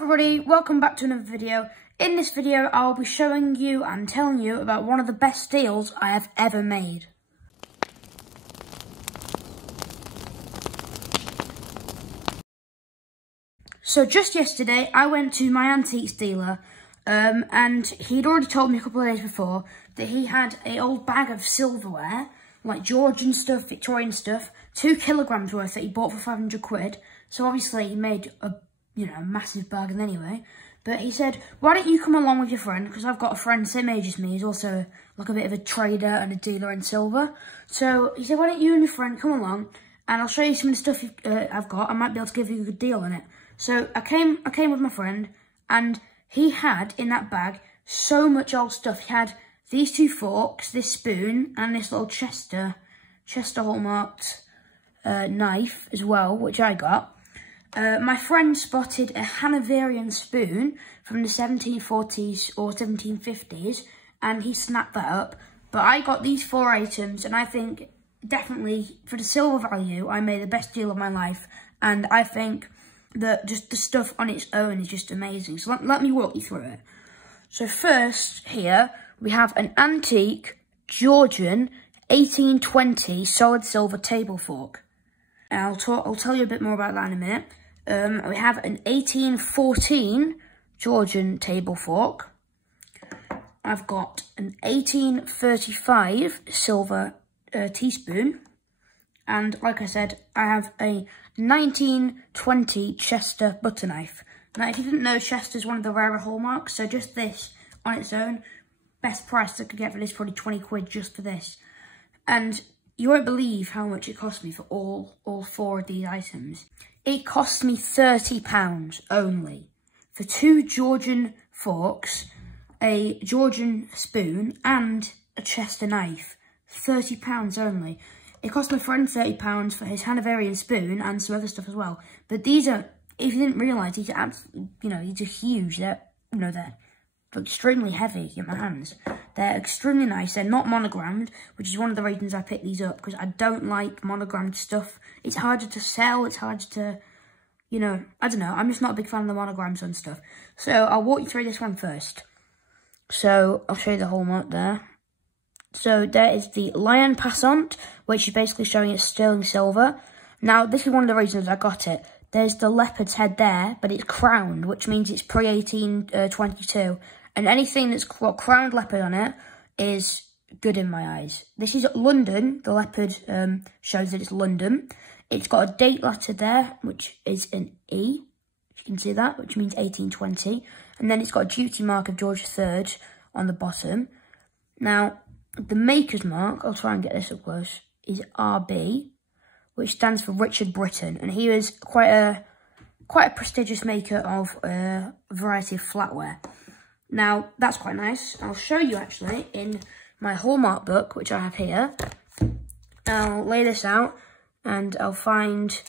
everybody, welcome back to another video. In this video, I'll be showing you and telling you about one of the best deals I have ever made. So just yesterday, I went to my antiques dealer and he'd already told me a couple of days before that he had an old bag of silverware, like Georgian stuff, Victorian stuff, 2 kilograms worth that he bought for 500 quid. So obviously he made a massive bargain anyway. But he said, why don't you come along with your friend? Because I've got a friend same age as me. He's also like a bit of a trader and a dealer in silver. So he said, why don't you and your friend come along and I'll show you some of the stuff I've got. I might be able to give you a good deal on it. So I came with my friend, and he had in that bag so much old stuff. He had these 2 forks, this spoon, and this little Chester hallmarked knife as well, which I got. My friend spotted a Hanoverian spoon from the 1740s or 1750s, and he snapped that up. But I got these 4 items, and I think definitely for the silver value, I made the best deal of my life. And I think that just the stuff on its own is just amazing. So let me walk you through it. So first here, we have an antique Georgian 1820 solid silver table fork. And I'll tell you a bit more about that in a minute. We have an 1814 Georgian table fork. I've got an 1835 silver teaspoon. And like I said, I have a 1920 Chester butter knife. Now, if you didn't know, Chester's one of the rarer hallmarks. So just this on its own, best price I could get for this, probably 20 quid just for this. And you won't believe how much it cost me for all 4 of these items. It cost me £30 only for 2 Georgian forks, a Georgian spoon, and a Chester knife. £30 only. It cost my friend £30 for his Hanoverian spoon and some other stuff as well. But these are, if you didn't realise, these are absolutely, these are huge. They're extremely heavy in my hands. They're extremely nice. They're not monogrammed, which is one of the reasons I picked these up, because I don't like monogrammed stuff. It's harder to sell. It's harder to, I don't know. I'm just not a big fan of the monograms on stuff. So I'll walk you through this one first. So I'll show you the hallmark there. So there is the Lion Passant, which is basically showing it's sterling silver. Now, this is one of the reasons I got it. There's the leopard's head there, but it's crowned, which means it's pre-1822. And anything that's got crowned leopard on it is good in my eyes. This is London. The leopard shows that it's London. It's got a date letter there, which is an E. You can see that, which means 1820. And then it's got a duty mark of George III on the bottom. Now, the maker's mark, I'll try and get this up close, is RB, which stands for Richard Britton, and he was quite a prestigious maker of a variety of flatware. Now, that's quite nice. I'll show you actually in my hallmark book, which I have here. I'll lay this out, and I'll find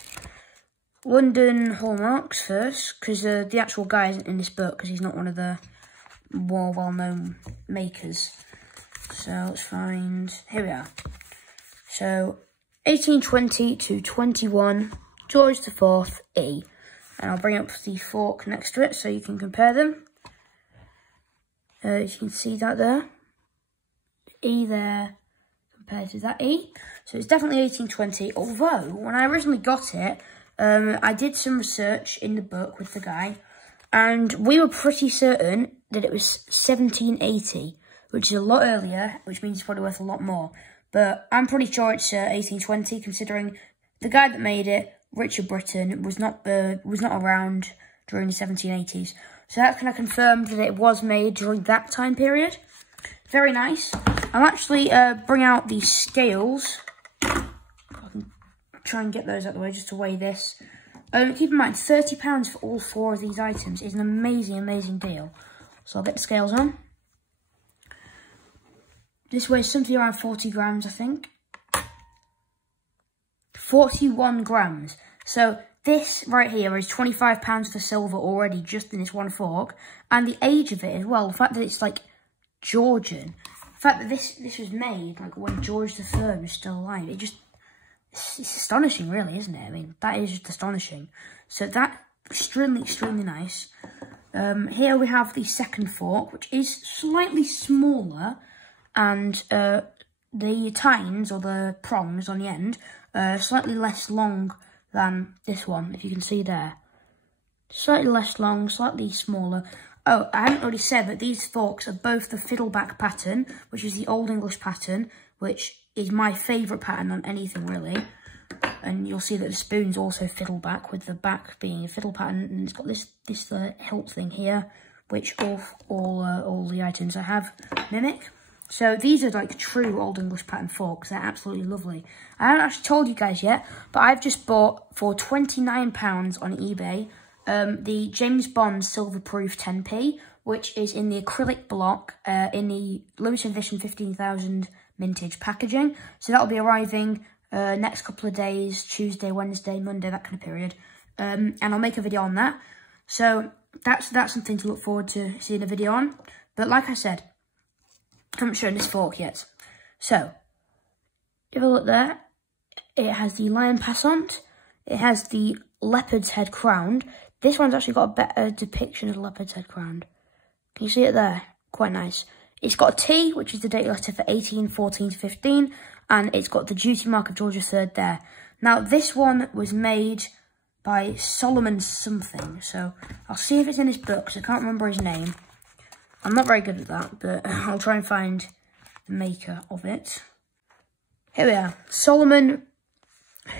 London hallmarks first, because the actual guy isn't in this book, because he's not one of the more well-known makers. So let's find, here we are. So 1820 to 21, George IV, E. And I'll bring up the fork next to it so you can compare them. You can see that there. E there compared to that E. So it's definitely 1820, although when I originally got it, I did some research in the book with the guy, and we were pretty certain that it was 1780. Which is a lot earlier, which means it's probably worth a lot more. But I'm pretty sure it's 1820, considering the guy that made it, Richard Britton, was not around during the 1780s. So that's kind of confirmed that it was made during that time period. Very nice. I'll actually bring out the scales. I can try and get those out of the way just to weigh this. Keep in mind, £30 for all 4 of these items is an amazing, amazing deal. So I'll get the scales on. This weighs something around 40 grams, I think. 41 grams. So this right here is £25 for silver already, just in this one fork. And the age of it as well, the fact that it's like Georgian. The fact that this was made like when George III was still alive. It's astonishing really, isn't it? I mean, that is just astonishing. So that extremely, extremely nice. Here we have the second fork, which is slightly smaller, and the tines, or the prongs on the end, are slightly less long than this one, if you can see there. Slightly less long, slightly smaller. Oh, I haven't already said, but these forks are both the fiddleback pattern, which is the Old English pattern, which is my favourite pattern on anything, really. And you'll see that the spoon's also fiddleback, with the back being a fiddle pattern, and it's got this hilt thing here, which all the items I have mimic. So these are like true Old English pattern forks. They're absolutely lovely. I haven't actually told you guys yet, but I've just bought for £29 on eBay the James Bond Silver Proof 10p, which is in the acrylic block in the limited edition 15,000 mintage packaging. So that'll be arriving next couple of days, Tuesday, Wednesday, Monday, that kind of period. And I'll make a video on that. So that's something to look forward to seeing a video on. But like I said, I haven't shown this fork yet. So, give a look there. It has the lion passant. It has the leopard's head crowned. This one's actually got a better depiction of the leopard's head crowned. Can you see it there? Quite nice. It's got a T, which is the date letter for 1814 to 15, and it's got the duty mark of George III there. Now, this one was made by Solomon something, so I'll see if it's in his book, because I can't remember his name. I'm not very good at that, but I'll try and find the maker of it. Here we are, Solomon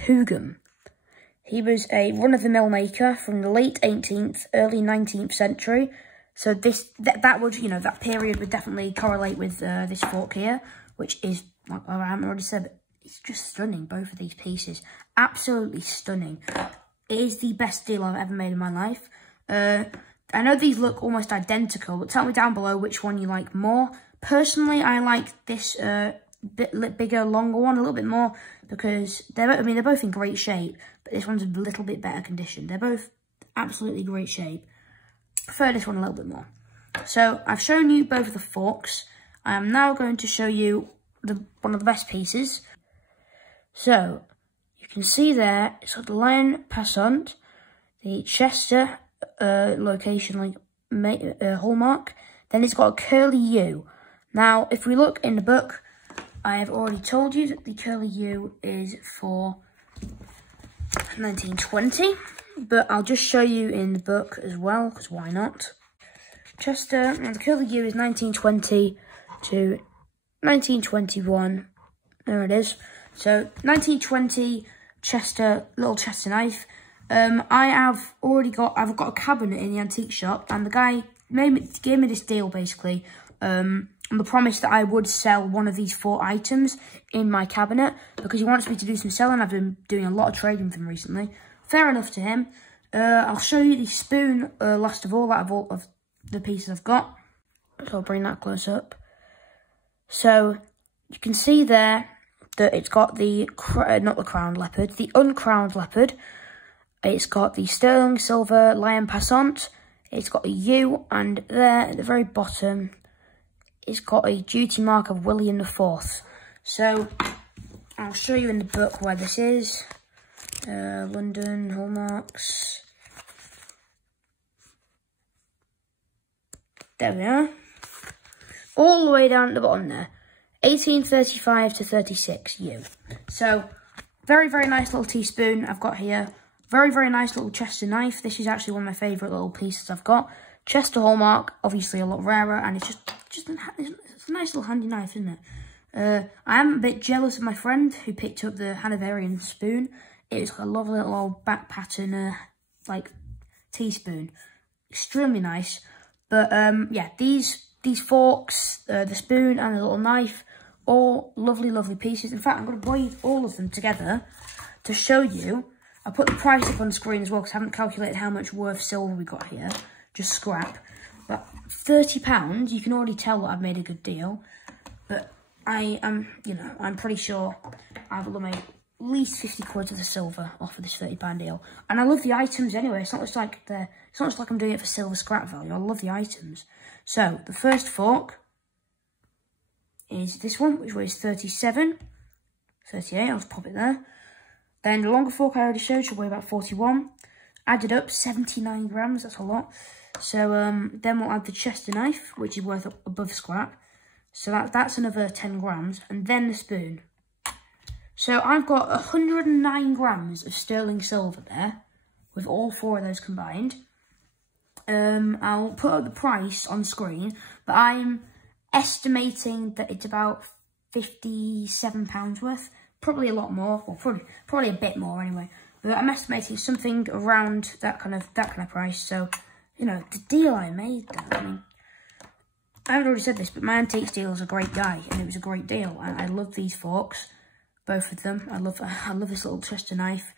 Hugum. He was a run-of-the-mill maker from the late 18th, early 19th century. So that would, that period would definitely correlate with this fork here, which is, like I haven't already said, but it's just stunning, both of these pieces. Absolutely stunning. It is the best deal I've ever made in my life. I know these look almost identical, but tell me down below which one you like more. Personally, I like this bit bigger, longer one a little bit more, because they're both in great shape, but this one's a little bit better condition. They're both absolutely great shape. Prefer this one a little bit more. So I've shown you both of the forks. I am now going to show you one of the best pieces. So you can see there, it's got the lion passant, the Chester location hallmark. Then it's got a curly U. Now, if we look in the book, I have already told you that the curly U is for 1920, but I'll just show you in the book as well, because why not? Chester, and the curly U is 1920 to 1921. There it is. So 1920 Chester, little Chester knife. I've got a cabinet in the antique shop, and the guy gave me this deal basically, on the promise that I would sell one of these 4 items in my cabinet, because he wants me to do some selling. I've been doing a lot of trading with him recently. Fair enough to him. I'll show you the spoon last of all, out of all of the pieces I've got. So I'll bring that close up. So you can see there that it's got the, not the crowned leopard, the uncrowned leopard. It's got the sterling silver lion passant. It's got a U, and there at the very bottom, it's got a duty mark of William IV. So I'll show you in the book where this is. London hallmarks. There we are. All the way down at the bottom there. 1835 to 36 U. So very, very nice little teaspoon I've got here. Very, very nice little Chester knife. This is actually one of my favourite little pieces I've got. Chester hallmark, obviously a lot rarer, and it's just a nice little handy knife, isn't it? I am a bit jealous of my friend who picked up the Hanoverian spoon. It's got a lovely little old back pattern, teaspoon. Extremely nice. But yeah, these forks, the spoon and the little knife, all lovely, lovely pieces. In fact, I'm going to weigh all of them together to show you. I'll put the price up on the screen as well, because I haven't calculated how much worth silver we got here. Just scrap. But £30, you can already tell that I've made a good deal. But I am, I'm pretty sure I've made at least 50 quid of the silver off of this £30 deal. And I love the items anyway. It's not just like I'm doing it for silver scrap value. I love the items. So the first fork is this one, which weighs 38. I'll just pop it there. Then the longer fork I already showed should weigh about 41. added up 79 grams, that's a lot. So then we'll add the Chester knife, which is worth above scrap. So that's another 10 grams, and then the spoon. So I've got 109 grams of sterling silver there, with all 4 of those combined. I'll put up the price on screen, but I'm estimating that it's about £57 worth. Probably a lot more, or probably a bit more anyway. But I'm estimating something around that kind of price. So, you know, the deal I made there. I mean, I haven't already said this, but my antiques dealer's a great guy, and it was a great deal. And I love these forks, both of them. I love this little Chester knife,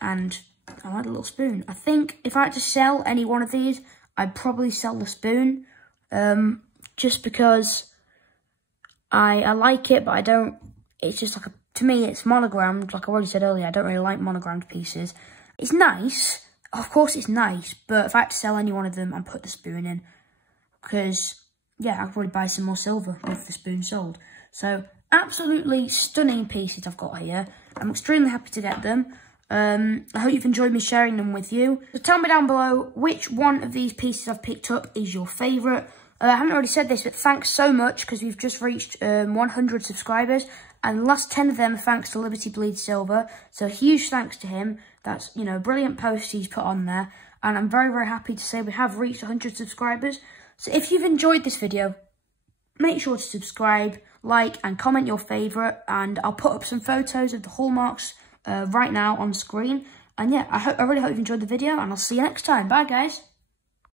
and I like the little spoon. I think if I had to sell any one of these, I'd probably sell the spoon, just because I like it, but I don't. It's just like to me, it's monogrammed. Like I already said earlier, I don't really like monogrammed pieces. It's nice, of course, it's nice, but if I had to sell any one of them, I'd put the spoon in, because yeah, I'd probably buy some more silver with the spoon sold. So absolutely stunning pieces I've got here. I'm extremely happy to get them. I hope you've enjoyed me sharing them with you. So tell me down below which one of these pieces I've picked up is your favourite. I haven't already said this, but thanks so much, because we've just reached 100 subscribers, and the last 10 of them are thanks to Liberty Bleeds Silver. So huge thanks to him. That's, you know, a brilliant post he's put on there, and I'm very, very happy to say we have reached 100 subscribers. So if you've enjoyed this video, make sure to subscribe, like, and comment your favourite, and I'll put up some photos of the hallmarks right now on screen. And yeah, I really hope you've enjoyed the video, and I'll see you next time. Bye, guys.